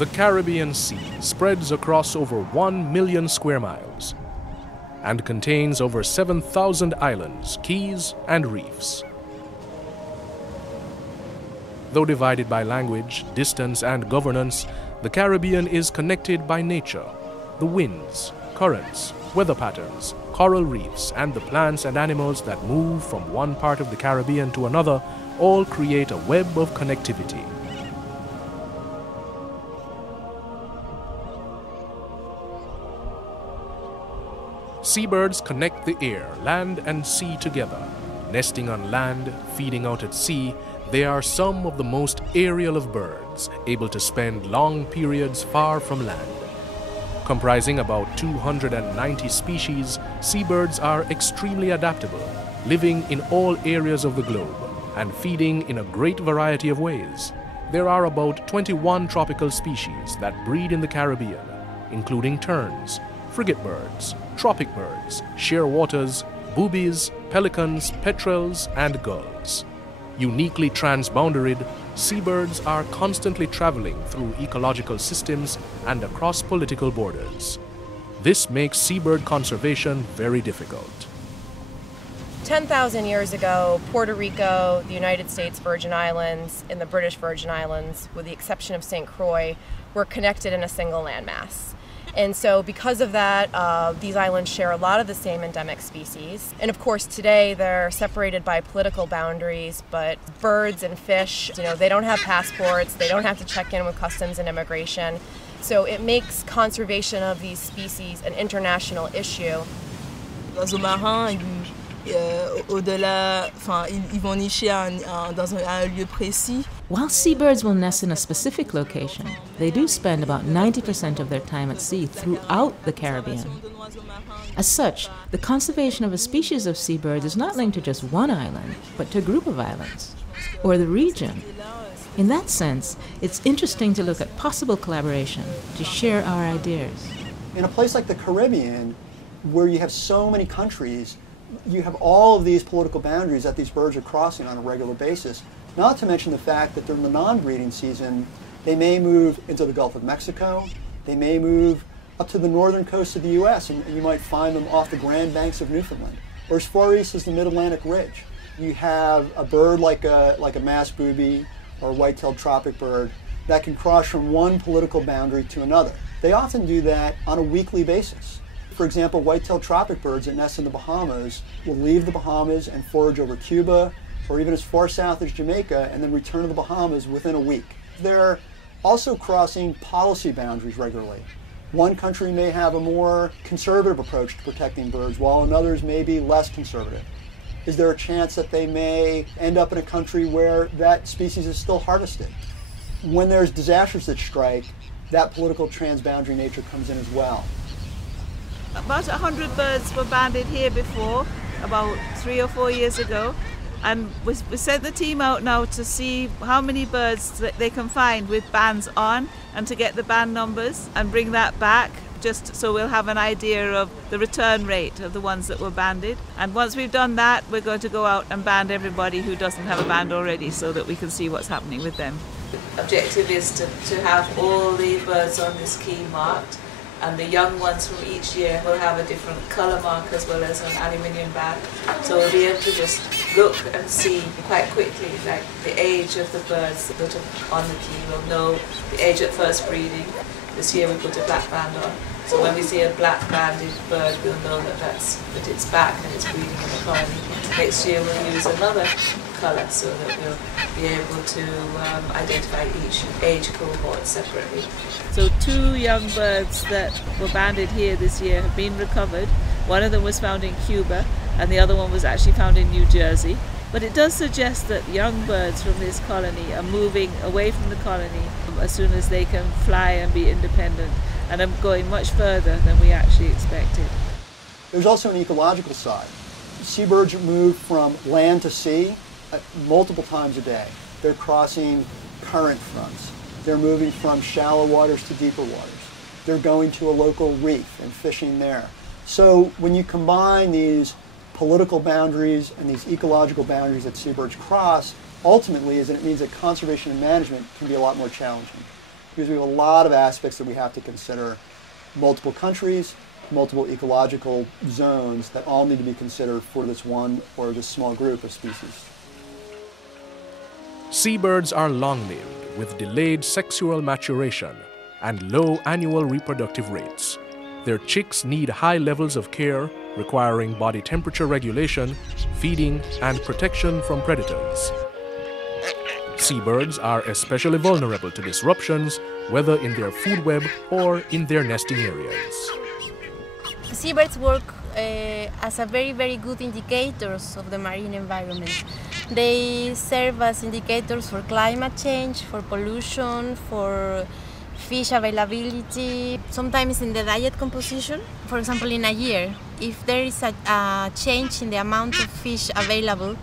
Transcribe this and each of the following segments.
The Caribbean Sea spreads across over 1 million square miles and contains over 7,000 islands, keys, and reefs. Though divided by language, distance, and governance, the Caribbean is connected by nature. The winds, currents, weather patterns, coral reefs, and the plants and animals that move from one part of the Caribbean to another all create a web of connectivity. Seabirds connect the air, land, and sea together. Nesting on land, feeding out at sea, they are some of the most aerial of birds, able to spend long periods far from land. Comprising about 290 species, seabirds are extremely adaptable, living in all areas of the globe and feeding in a great variety of ways. There are about 21 tropical species that breed in the Caribbean, including terns, frigate birds, tropic birds, shearwaters, boobies, pelicans, petrels, and gulls. Uniquely transboundaried, seabirds are constantly traveling through ecological systems and across political borders. This makes seabird conservation very difficult. 10,000 years ago, Puerto Rico, the United States Virgin Islands, and the British Virgin Islands, with the exception of St. Croix, were connected in a single landmass. And so because of that, these islands share a lot of the same endemic species. And of course today they're separated by political boundaries, but birds and fish, they don't have passports, they don't have to check in with customs and immigration. So it makes conservation of these species an international issue. L'oiseau marin, au-delà, ils vont nicher dans un lieu précis. While seabirds will nest in a specific location, they do spend about 90% of their time at sea throughout the Caribbean. As such, the conservation of a species of seabirds is not linked to just one island, but to a group of islands, or the region. In that sense, it's interesting to look at possible collaboration, to share our ideas. In a place like the Caribbean, where you have so many countries, you have all of these political boundaries that these birds are crossing on a regular basis. Not to mention the fact that during the non-breeding season, they may move into the Gulf of Mexico, they may move up to the northern coast of the U.S., and you might find them off the Grand Banks of Newfoundland, or as far east as the Mid-Atlantic Ridge. You have a bird like a masked booby or a white-tailed tropic bird that can cross from one political boundary to another. They often do that on a weekly basis. For example, white-tailed tropic birds that nest in the Bahamas will leave the Bahamas and forage over Cuba, or even as far south as Jamaica, and then return to the Bahamas within a week. They're also crossing policy boundaries regularly. One country may have a more conservative approach to protecting birds, while another's may be less conservative. Is there a chance that they may end up in a country where that species is still harvested? When there's disasters that strike, that political transboundary nature comes in as well. About 100 birds were banded here before, about 3 or 4 years ago. And we sent the team out now to see how many birds that they can find with bands on, and to get the band numbers and bring that back, just so we'll have an idea of the return rate of the ones that were banded. And once we've done that, we're going to go out and band everybody who doesn't have a band already, so that we can see what's happening with them. The objective is to have all the birds on this key marked, and the young ones from each year will have a different colour mark as well as an aluminium band. So we'll be able to just look and see quite quickly, like the age of the birds that are on the key. We'll know the age at first breeding. This year we put a black band on. So when we see a black banded bird, we'll know that it's back and it's breeding in the colony. Next year we'll use another colour so that we'll be able to identify each age cohort separately. So 2 young birds that were banded here this year have been recovered. One of them was found in Cuba and the other one was actually found in New Jersey. But it does suggest that young birds from this colony are moving away from the colony as soon as they can fly and be independent, and are going much further than we actually expected. There's also an ecological side. Seabirds move from land to sea multiple times a day. They're crossing current fronts. They're moving from shallow waters to deeper waters. They're going to a local reef and fishing there. So when you combine these political boundaries and these ecological boundaries that seabirds cross, ultimately it means that conservation and management can be a lot more challenging. because we have a lot of aspects that we have to consider. Multiple countries, multiple ecological zones that all need to be considered for this one or this small group of species. Seabirds are long-lived with delayed sexual maturation and low annual reproductive rates. Their chicks need high levels of care, requiring body temperature regulation, feeding, and protection from predators. Seabirds are especially vulnerable to disruptions, whether in their food web or in their nesting areas. Seabirds work as a very good indicators of the marine environment. They serve as indicators for climate change, for pollution, for fish availability, sometimes in the diet composition. For example, in a year, if there is a change in the amount of fish available,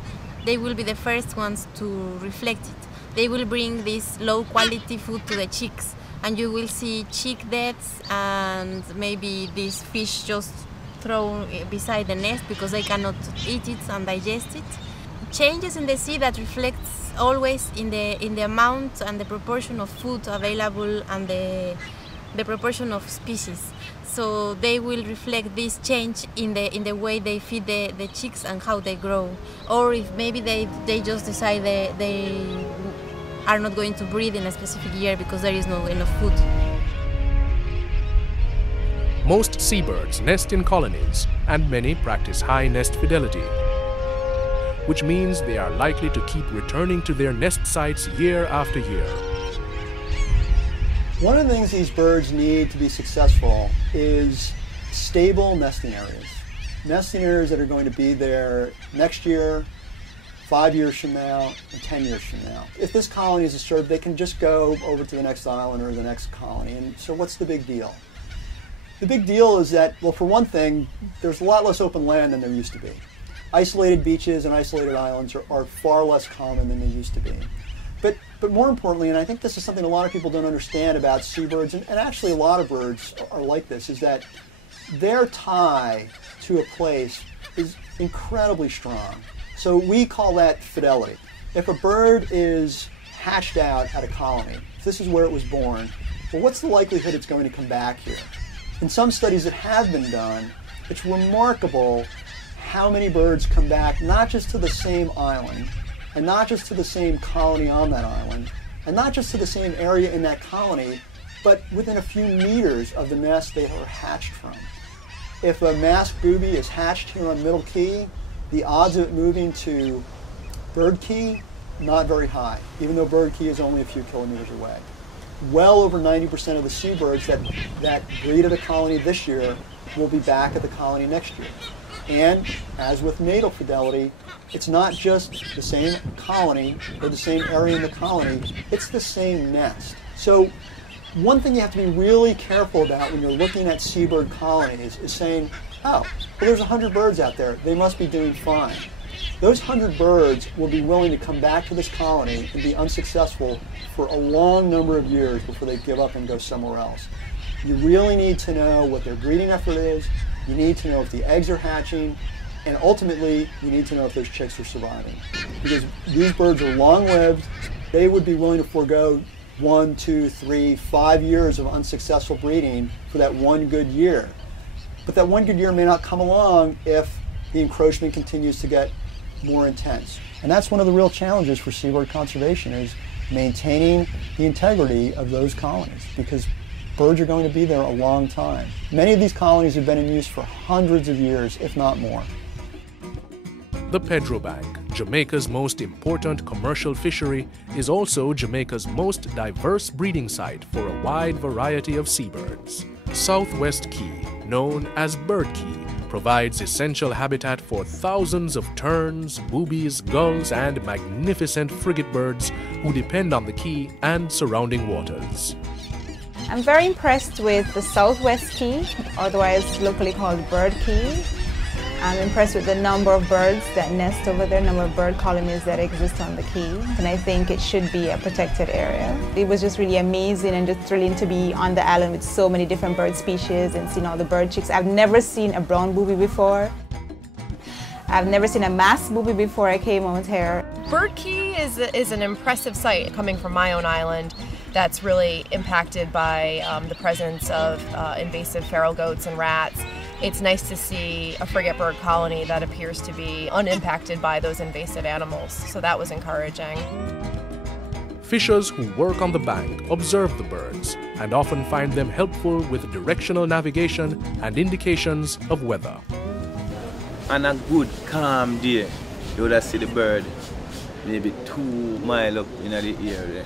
they will be the first ones to reflect it. They will bring this low quality food to the chicks, and you will see chick deaths and maybe these fish just thrown beside the nest because they cannot eat it and digest it. Changes in the sea that reflects always in the amount and the proportion of food available and the proportion of species. So they will reflect this change in the way they feed the chicks and how they grow. Or if maybe they just decide they are not going to breed in a specific year because there is not enough food. Most seabirds nest in colonies, and many practice high nest fidelity, which means they are likely to keep returning to their nest sites year after year. One of the things these birds need to be successful is stable nesting areas. Nesting areas that are going to be there next year, 5 years from now, and 10 years from now. If this colony is disturbed, they can just go over to the next island or the next colony. And so what's the big deal? The big deal is that, well, for one thing, there's a lot less open land than there used to be. Isolated beaches and isolated islands are far less common than they used to be. But more importantly, and I think this is something a lot of people don't understand about seabirds, and actually a lot of birds are like this, is that their tie to a place is incredibly strong. So we call that fidelity. If a bird is hatched out at a colony, if this is where it was born, well, what's the likelihood it's going to come back here? In some studies that have been done, it's remarkable how many birds come back not just to the same island, and not just to the same colony on that island, and not just to the same area in that colony, but within a few meters of the nest they were hatched from. If a masked booby is hatched here on Middle Key, the odds of it moving to Bird Key, not very high, even though Bird Key is only a few kilometers away. Well over 90% of the seabirds that breed at a colony this year will be back at the colony next year. And as with natal fidelity, it's not just the same colony or the same area in the colony, it's the same nest. So one thing you have to be really careful about when you're looking at seabird colonies is saying, oh, well, there's 100 birds out there, they must be doing fine. Those 100 birds will be willing to come back to this colony and be unsuccessful for a long number of years before they give up and go somewhere else. You really need to know what their breeding effort is, you need to know if the eggs are hatching, and ultimately you need to know if those chicks are surviving. Because these birds are long-lived, they would be willing to forego 1, 2, 3, 5 years of unsuccessful breeding for that one good year. But that one good year may not come along if the encroachment continues to get more intense. And that's one of the real challenges for seabird conservation, is maintaining the integrity of those colonies, because birds are going to be there a long time. Many of these colonies have been in use for hundreds of years, if not more. The Pedro Bank, Jamaica's most important commercial fishery, is also Jamaica's most diverse breeding site for a wide variety of seabirds. Southwest Key, known as Bird Key, provides essential habitat for thousands of terns, boobies, gulls, and magnificent frigate birds who depend on the key and surrounding waters. I'm very impressed with the Southwest Key, otherwise locally called Bird Key. I'm impressed with the number of birds that nest over there, number of bird colonies that exist on the key, and I think it should be a protected area. It was just really amazing and just thrilling to be on the island with so many different bird species and seeing all the bird chicks. I've never seen a brown booby before. I've never seen a masked booby before I came out here. Bird Key is an impressive sight coming from my own island. that's really impacted by the presence of invasive feral goats and rats. It's nice to see a frigate bird colony that appears to be unimpacted by those invasive animals, so that was encouraging. Fishers who work on the bank observe the birds and often find them helpful with directional navigation and indications of weather. On a good, calm day, you would see the bird maybe 2 miles up in the air there.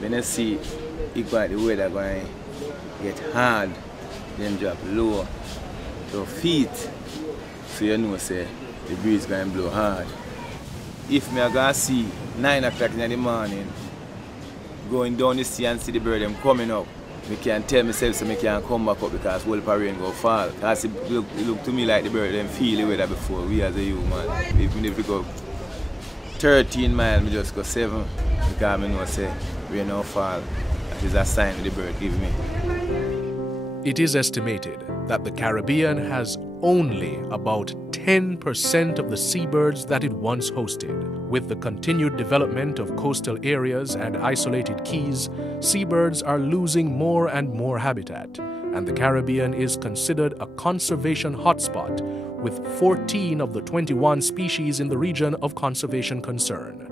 When you see it got the weather going get hard, then drop low to feet, so you know say the breeze going to blow hard. If me I go see 9 o'clock in the morning, going down the sea and see the bird them coming up, I can tell myself so I can come back up because whole rain go fall. Because it look to me like the bird them feel the weather before we as a human. Even if we go 13 miles, we just go 7 because I know say rain no fall. That is a sign the bird give me. It is estimated that the Caribbean has only about 10% of the seabirds that it once hosted. With the continued development of coastal areas and isolated keys, seabirds are losing more and more habitat, and the Caribbean is considered a conservation hotspot, with 14 of the 21 species in the region of conservation concern.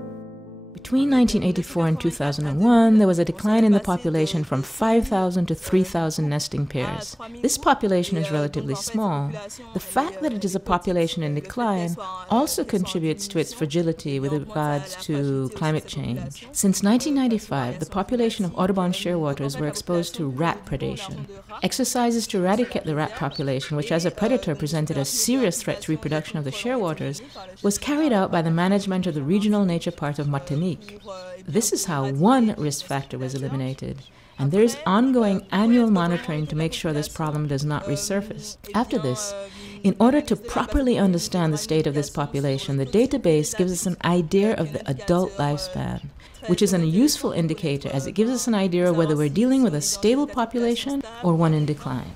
Between 1984 and 2001, there was a decline in the population from 5,000 to 3,000 nesting pairs. This population is relatively small. The fact that it is a population in decline also contributes to its fragility with regards to climate change. Since 1995, the population of Audubon shearwaters were exposed to rat predation. Exercises to eradicate the rat population, which as a predator presented a serious threat to reproduction of the shearwaters, was carried out by the management of the regional nature park of Martinique. This is how one risk factor was eliminated, and there is ongoing annual monitoring to make sure this problem does not resurface. After this, in order to properly understand the state of this population, the database gives us an idea of the adult lifespan, which is a useful indicator as it gives us an idea of whether we're dealing with a stable population or one in decline.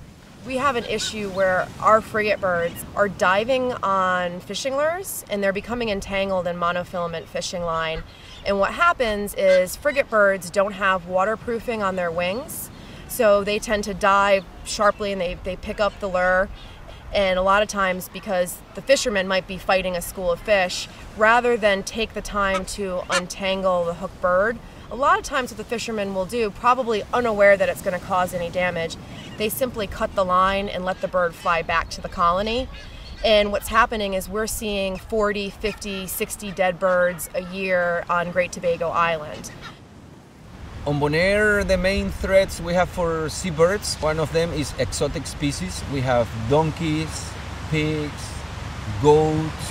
We have an issue where our frigate birds are diving on fishing lures and they're becoming entangled in monofilament fishing line. And what happens is frigate birds don't have waterproofing on their wings, so they tend to dive sharply and they pick up the lure. And a lot of times, because the fishermen might be fighting a school of fish, rather than take the time to untangle the hooked bird, a lot of times what the fishermen will do, probably unaware that it's going to cause any damage, they simply cut the line and let the bird fly back to the colony. And what's happening is we're seeing 40, 50, 60 dead birds a year on Great Tobago Island. On Bonaire, the main threats we have for seabirds, one of them is exotic species. We have donkeys, pigs, goats,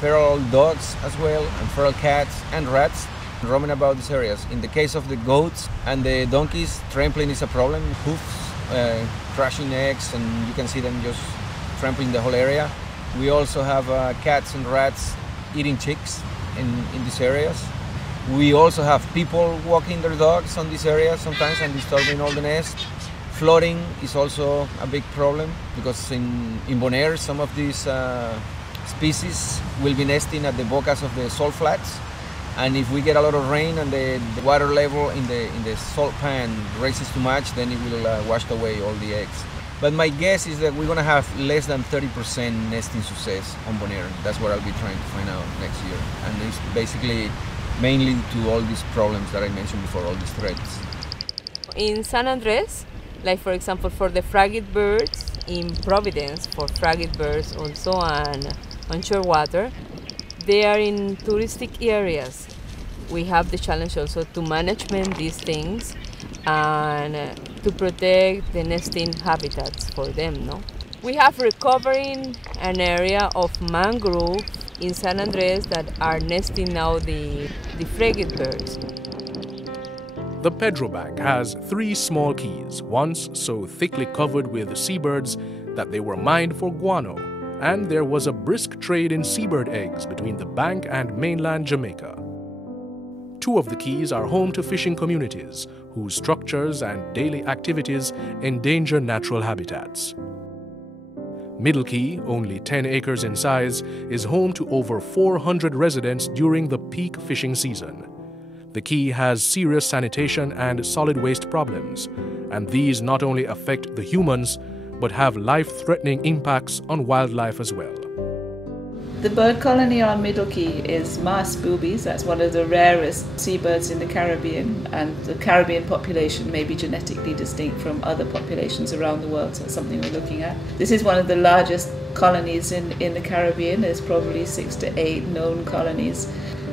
feral dogs as well, and feral cats and rats roaming about these areas. In the case of the goats and the donkeys, trampling is a problem. Hoofs, crushing eggs, and you can see them just trampling the whole area. We also have cats and rats eating chicks in these areas. We also have people walking their dogs on these areas sometimes and disturbing all the nest. Flooding is also a big problem because in Bonaire some of these species will be nesting at the bocas of the salt flats, and if we get a lot of rain and the water level in the salt pan raises too much, then it will wash away all the eggs. But my guess is that we're going to have less than 30% nesting success on Bonaire. That's what I'll be trying to find out next year. And it's basically mainly to all these problems that I mentioned before, all these threats. In San Andres, like for example for the frigate birds, in Providence for frigate birds also on shore water, they are in touristic areas. We have the challenge also to management these things and to protect the nesting habitats for them. No? We have recovering an area of mangrove in San Andres that are nesting now the frigate birds. The Pedro Bank has 3 small keys, once so thickly covered with seabirds that they were mined for guano, and there was a brisk trade in seabird eggs between the bank and mainland Jamaica. 2 of the keys are home to fishing communities whose structures and daily activities endanger natural habitats. Middle Key, only 10 acres in size, is home to over 400 residents during the peak fishing season. The Key has serious sanitation and solid waste problems, and these not only affect the humans, but have life-threatening impacts on wildlife as well. The bird colony on Middle Key is Masked Boobies. That's one of the rarest seabirds in the Caribbean, and the Caribbean population may be genetically distinct from other populations around the world, so that's something we're looking at. This is one of the largest colonies in the Caribbean. There's probably 6 to 8 known colonies.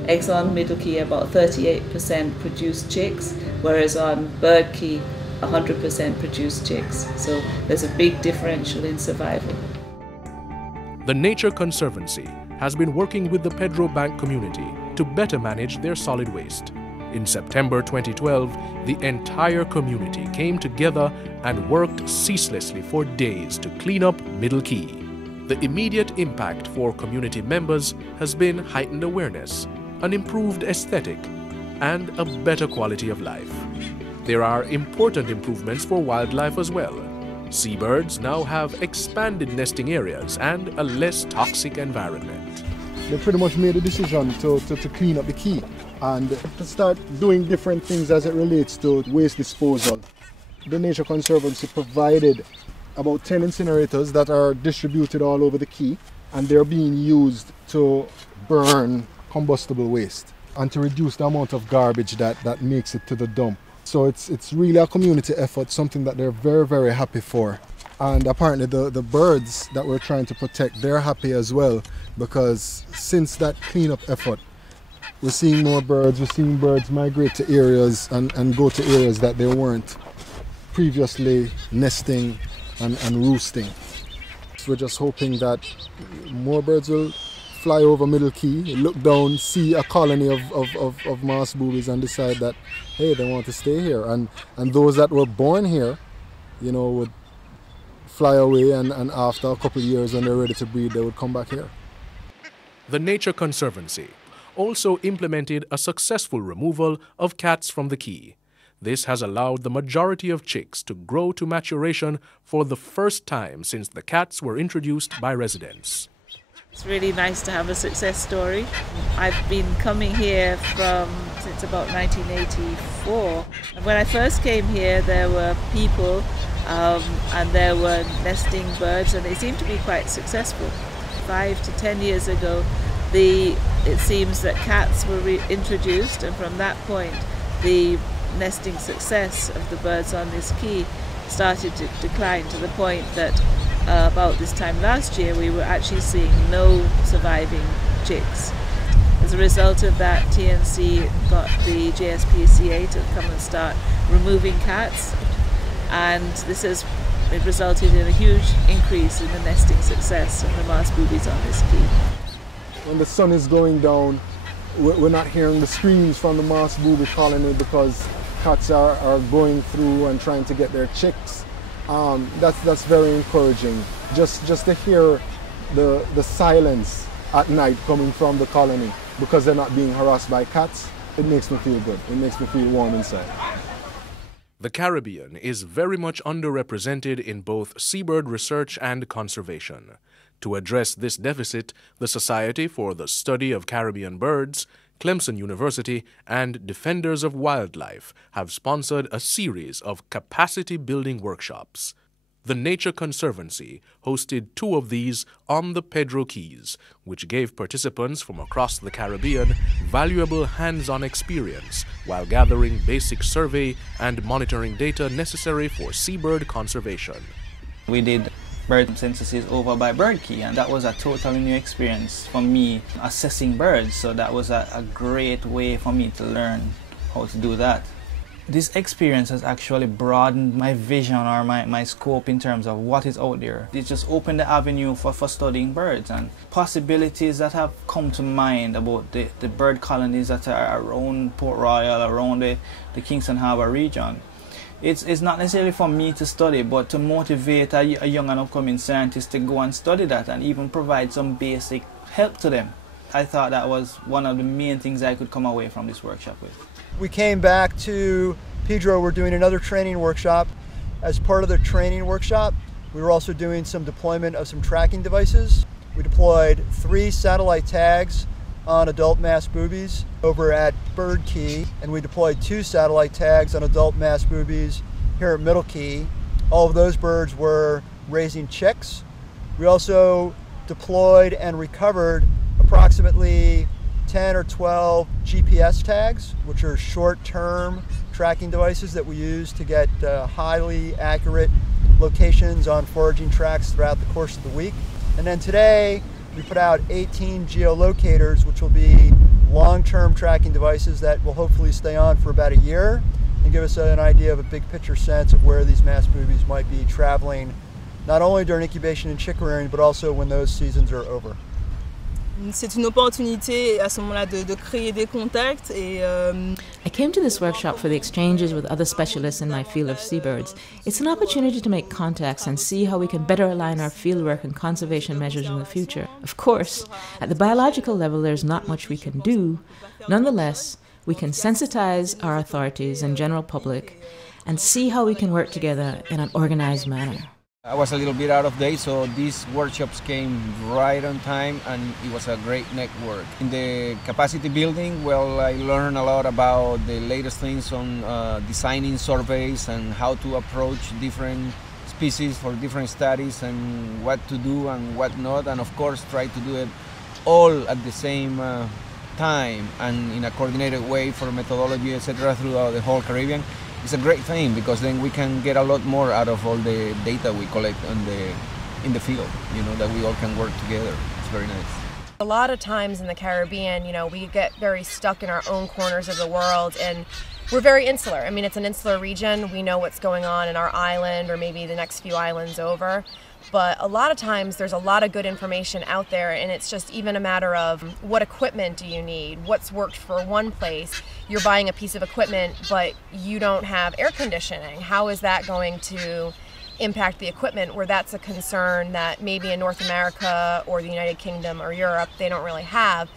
Eggs on Middle Key, about 38% produce chicks, whereas on Bird Key, 100% produce chicks. So there's a big differential in survival. The Nature Conservancy has been working with the Pedro Bank community to better manage their solid waste. In September 2012, the entire community came together and worked ceaselessly for days to clean up Middle Key. The immediate impact for community members has been heightened awareness, an improved aesthetic, and a better quality of life. There are important improvements for wildlife as well. Seabirds now have expanded nesting areas and a less toxic environment. They pretty much made a decision to clean up the Key and to start doing different things as it relates to waste disposal. The Nature Conservancy provided about 10 incinerators that are distributed all over the Key, and they're being used to burn combustible waste and to reduce the amount of garbage that makes it to the dump. So it's really a community effort, something that they're very, very happy for. And apparently the birds that we're trying to protect, they're happy as well, because since that cleanup effort, we're seeing more birds, we're seeing birds migrate to areas and go to areas that they weren't previously nesting and roosting. So we're just hoping that more birds will fly over Middle Key, look down, see a colony of Masked Boobies and decide that, hey, they want to stay here. And those that were born here, you know, would fly away, and after a couple of years when they're ready to breed, they would come back here. The Nature Conservancy also implemented a successful removal of cats from the Key. This has allowed the majority of chicks to grow to maturation for the first time since the cats were introduced by residents. It's really nice to have a success story. I've been coming here since about 1984. When I first came here, there were people and there were nesting birds, and they seemed to be quite successful. 5 to 10 years ago, it seems that cats were introduced, and from that point, the nesting success of the birds on this Key started to decline to the point that about this time last year we were actually seeing no surviving chicks. As a result of that, TNC got the JSPCA to come and start removing cats, and this has resulted in a huge increase in the nesting success of the Masked Boobies on this Key. When the sun is going down, we're not hearing the screams from the Masked Booby colony because cats are going through and trying to get their chicks. That's very encouraging. Just to hear the silence at night coming from the colony because they're not being harassed by cats, it makes me feel good. It makes me feel warm inside. The Caribbean is very much underrepresented in both seabird research and conservation. To address this deficit, the Society for the Study of Caribbean Birds, Clemson University, and Defenders of Wildlife have sponsored a series of capacity-building workshops. The Nature Conservancy hosted 2 of these on the Pedro Cays, which gave participants from across the Caribbean valuable hands-on experience while gathering basic survey and monitoring data necessary for seabird conservation. We did bird censuses over by Bird Key, and that was a totally new experience for me assessing birds, so that was a great way for me to learn how to do that. This experience has actually broadened my vision or my scope in terms of what is out there. It just opened the avenue for studying birds and possibilities that have come to mind about the bird colonies that are around Port Royal, around the Kingston Harbour region. It's not necessarily for me to study, but to motivate a young and upcoming scientist to go and study that and even provide some basic help to them. I thought that was one of the main things I could come away from this workshop with. We came back to Pedro. We're doing another training workshop. As part of the training workshop, we were also doing some deployment of some tracking devices. We deployed 3 satellite tags on adult masked boobies over at Bird Key, and we deployed 2 satellite tags on adult masked boobies here at Middle Key. All of those birds were raising chicks. We also deployed and recovered approximately 10 or 12 GPS tags, which are short-term tracking devices that we use to get highly accurate locations on foraging tracks throughout the course of the week. And then today, we put out 18 geolocators, which will be long-term tracking devices that will hopefully stay on for about a year and give us an idea of a big picture sense of where these masked boobies might be traveling, not only during incubation and chick rearing, but also when those seasons are over. C'est une opportunité à ce moment-là de créer des contacts et I came to this workshop for the exchanges with other specialists in my field of seabirds. It's an opportunity to make contacts and see how we can better align our fieldwork and conservation measures in the future. Of course, at the biological level, there's not much we can do. Nonetheless, we can sensitize our authorities and general public and see how we can work together in an organized manner. I was a little bit out of date, so these workshops came right on time and it was a great network. In the capacity building, well, I learned a lot about the latest things on designing surveys and how to approach different species for different studies and what to do and what not, and of course try to do it all at the same time and in a coordinated way for methodology, etc. throughout the whole Caribbean. It's a great thing because then we can get a lot more out of all the data we collect in the field, that we all can work together. It's very nice. A lot of times in the Caribbean, we get very stuck in our own corners of the world, and we're very insular. I mean, it's an insular region. We know what's going on in our island or maybe the next few islands over. But a lot of times there's a lot of good information out there, and it's just even a matter of what equipment do you need, what's worked for one place. You're buying a piece of equipment, but you don't have air conditioning. How is that going to impact the equipment, where that's a concern that maybe in North America or the United Kingdom or Europe they don't really have.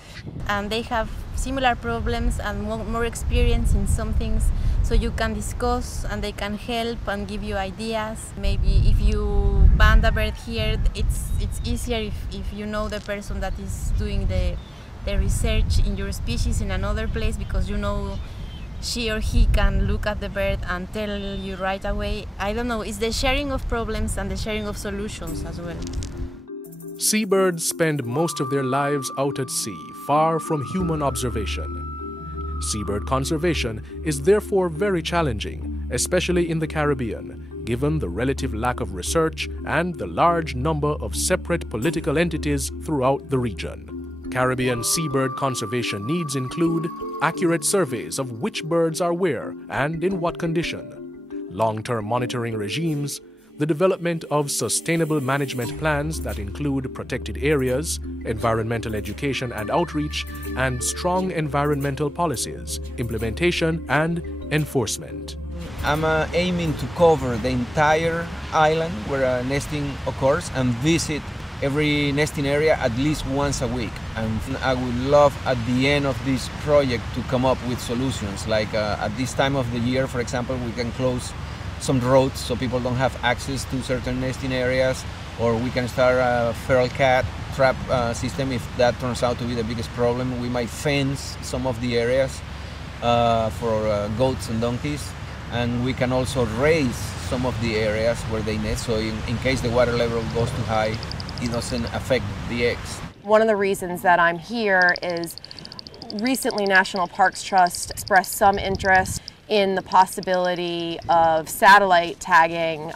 And they have similar problems and more experience in some things, so you can discuss and they can help and give you ideas. Maybe if you band a bird here, it's easier if you know the person that is doing the research in your species in another place, because she or he can look at the bird and tell you right away. I don't know, it's the sharing of problems and the sharing of solutions as well. Seabirds spend most of their lives out at sea, far from human observation. Seabird conservation is therefore very challenging, especially in the Caribbean, given the relative lack of research and the large number of separate political entities throughout the region. Caribbean seabird conservation needs include accurate surveys of which birds are where and in what condition, long-term monitoring regimes, the development of sustainable management plans that include protected areas, environmental education and outreach, and strong environmental policies, implementation and enforcement. I'm aiming to cover the entire island where nesting occurs and visit every nesting area at least once a week. And I would love at the end of this project to come up with solutions, like at this time of the year, for example, we can close some roads so people don't have access to certain nesting areas, or we can start a feral cat trap system if that turns out to be the biggest problem. We might fence some of the areas for goats and donkeys, and we can also raise some of the areas where they nest, so in case the water level goes too high, it doesn't affect the eggs. One of the reasons that I'm here is recently National Parks Trust expressed some interest in the possibility of satellite tagging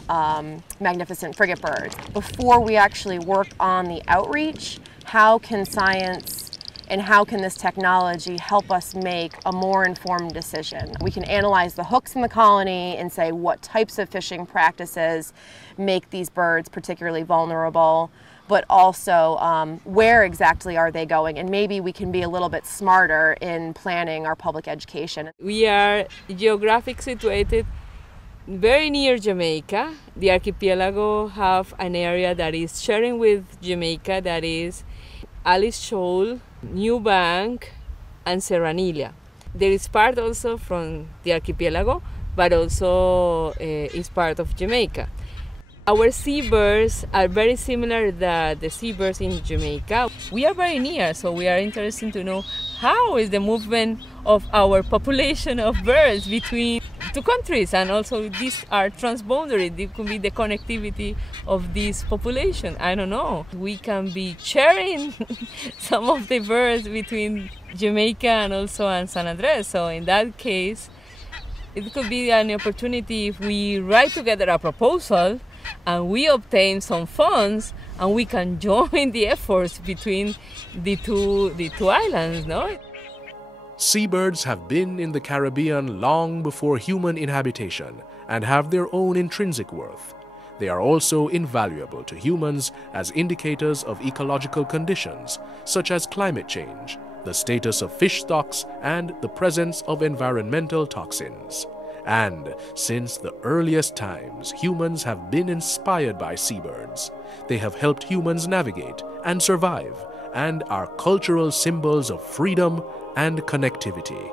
magnificent frigate birds. Before we actually work on the outreach, how can science and how can this technology help us make a more informed decision? We can analyze the hooks in the colony and say what types of fishing practices make these birds particularly vulnerable, but also where exactly are they going, and maybe we can be a little bit smarter in planning our public education. We are geographically situated very near Jamaica. The archipelago have an area that is sharing with Jamaica, that is Alice Shoal, New Bank, and Serranilla. There is part also from the archipelago, but also is part of Jamaica. Our seabirds are very similar to the seabirds in Jamaica. We are very near, so we are interested to know how is the movement of our population of birds between two countries, and also these are transboundary. It could be the connectivity of this population. I don't know. We can be sharing some of the birds between Jamaica and also San Andres. So in that case, it could be an opportunity if we write together a proposal and we obtain some funds and we can join the efforts between the two islands, no? Seabirds have been in the Caribbean long before human inhabitation and have their own intrinsic worth. They are also invaluable to humans as indicators of ecological conditions, such as climate change, the status of fish stocks, and the presence of environmental toxins. And since the earliest times, humans have been inspired by seabirds. They have helped humans navigate and survive, and are cultural symbols of freedom and connectivity.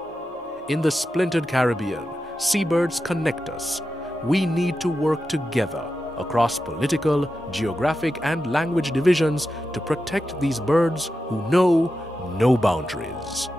In the splintered Caribbean, seabirds connect us. We need to work together across political, geographic, and language divisions to protect these birds who know no boundaries.